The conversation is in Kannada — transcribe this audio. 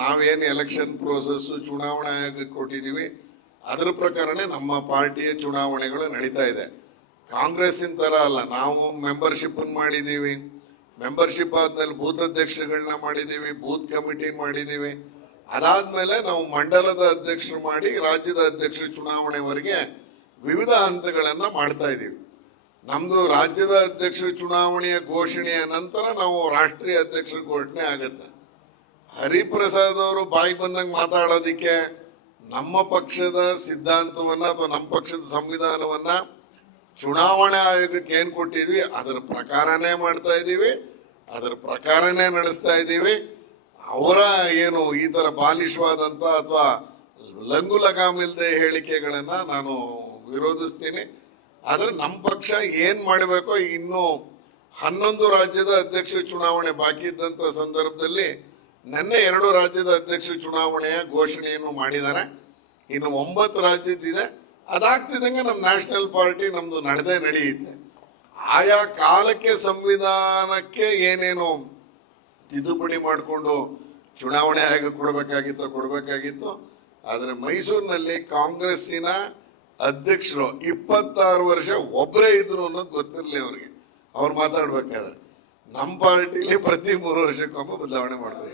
ನಾವೇನು ಎಲೆಕ್ಷನ್ ಪ್ರೋಸೆಸ್ ಚುನಾವಣಾ ಆಯೋಗಕ್ಕೆ ಕೊಟ್ಟಿದ್ದೀವಿ ಅದರ ಪ್ರಕಾರನೇ ನಮ್ಮ ಪಾರ್ಟಿಯ ಚುನಾವಣೆಗಳು ನಡೀತಾ ಇದೆ. ಕಾಂಗ್ರೆಸ್ಸಿನ ಥರ ಅಲ್ಲ, ನಾವು ಮೆಂಬರ್ಶಿಪ್ ಮಾಡಿದ್ದೀವಿ ಮೆಂಬರ್ಶಿಪ್ ಆದ್ಮೇಲೆ ಬೂತ್ ಅಧ್ಯಕ್ಷರುಗಳನ್ನ ಮಾಡಿದ್ದೀವಿ ಬೂತ್ ಕಮಿಟಿ ಮಾಡಿದ್ದೀವಿ ಅದಾದ್ಮೇಲೆ ನಾವು ಮಂಡಲದ ಅಧ್ಯಕ್ಷರು ಮಾಡಿ ರಾಜ್ಯದ ಅಧ್ಯಕ್ಷರ ಚುನಾವಣೆವರೆಗೆ ವಿವಿಧ ಹಂತಗಳನ್ನ ಮಾಡ್ತಾ ಇದ್ದೀವಿ ನಮ್ದು ರಾಜ್ಯದ ಅಧ್ಯಕ್ಷರ ಚುನಾವಣೆಯ ಘೋಷಣೆಯ ನಂತರ ನಾವು ರಾಷ್ಟ್ರೀಯ ಅಧ್ಯಕ್ಷರ ಘೋಷಣೆ ಆಗುತ್ತೆ. ಹರಿಪ್ರಸಾದ್ ಅವರು ಬಾಯಿ ಬಂದಂಗೆ ಮಾತಾಡೋದಿಕ್ಕೆ ನಮ್ಮ ಪಕ್ಷದ ಸಿದ್ಧಾಂತವನ್ನ ಅಥವಾ ನಮ್ಮ ಪಕ್ಷದ ಸಂವಿಧಾನವನ್ನ ಚುನಾವಣಾ ಆಯೋಗಕ್ಕೆ ಏನ್ ಕೊಟ್ಟಿದ್ವಿ? ಅದರ ಪ್ರಕಾರನೇ ಮಾಡ್ತಾ ಇದ್ದೀವಿ, ಅದರ ಪ್ರಕಾರನೇ ನಡೆಸ್ತಾ ಇದ್ದೀವಿ. ಅವರ ಏನು ಈ ತರ ಬಾಲಿಶವಾದಂತ ಅಥವಾ ಲಂಗು ಲಗಾಮಿಲ್ದೆ ಹೇಳಿಕೆಗಳನ್ನ ನಾನು ವಿರೋಧಿಸ್ತೀನಿ. ಆದ್ರೆ ನಮ್ಮ ಪಕ್ಷ ಏನ್ ಮಾಡಬೇಕೋ, ಇನ್ನು ಹನ್ನೊಂದು ರಾಜ್ಯದ ಅಧ್ಯಕ್ಷ ಚುನಾವಣೆ ಬಾಕಿ ಇದ್ದಂತ ಸಂದರ್ಭದಲ್ಲಿ ನಿನ್ನೆ ಎರಡು ರಾಜ್ಯದ ಅಧ್ಯಕ್ಷ ಚುನಾವಣೆಯ ಘೋಷಣೆಯನ್ನು ಮಾಡಿದ್ದಾರೆ. ಇನ್ನು ಒಂಬತ್ತು ರಾಜ್ಯದಿದೆ ಅದಾಗ್ತಿದ್ದಂಗೆ ನಮ್ಮ ನ್ಯಾಷನಲ್ ಪಾರ್ಟಿ ನಮ್ದು ನಡೆದೇ ನಡೆಯುತ್ತೆ. ಆಯಾ ಕಾಲಕ್ಕೆ ಸಂವಿಧಾನಕ್ಕೆ ಏನೇನು ತಿದ್ದುಪಡಿ ಮಾಡಿಕೊಂಡು ಚುನಾವಣೆ ಆಯೋಗ ಕೊಡಬೇಕಾಗಿತ್ತು ಕೊಡಬೇಕಾಗಿತ್ತು, ಆದರೆ ಮೈಸೂರಿನಲ್ಲಿ ಕಾಂಗ್ರೆಸ್ಸಿನ ಅಧ್ಯಕ್ಷರು ಇಪ್ಪತ್ತಾರು ವರ್ಷ ಒಬ್ಬರೇ ಇದ್ರು ಅನ್ನೋದು ಗೊತ್ತಿರಲಿ ಅವ್ರಿಗೆ. ಅವ್ರು ಮಾತಾಡ್ಬೇಕಾದ್ರೆ ನಮ್ಮ ಪಾರ್ಟಿಲಿ ಪ್ರತಿ ಮೂರು ವರ್ಷಕ್ಕೊಮ್ಮೆ ಬದಲಾವಣೆ ಮಾಡ್ಬೇಕು.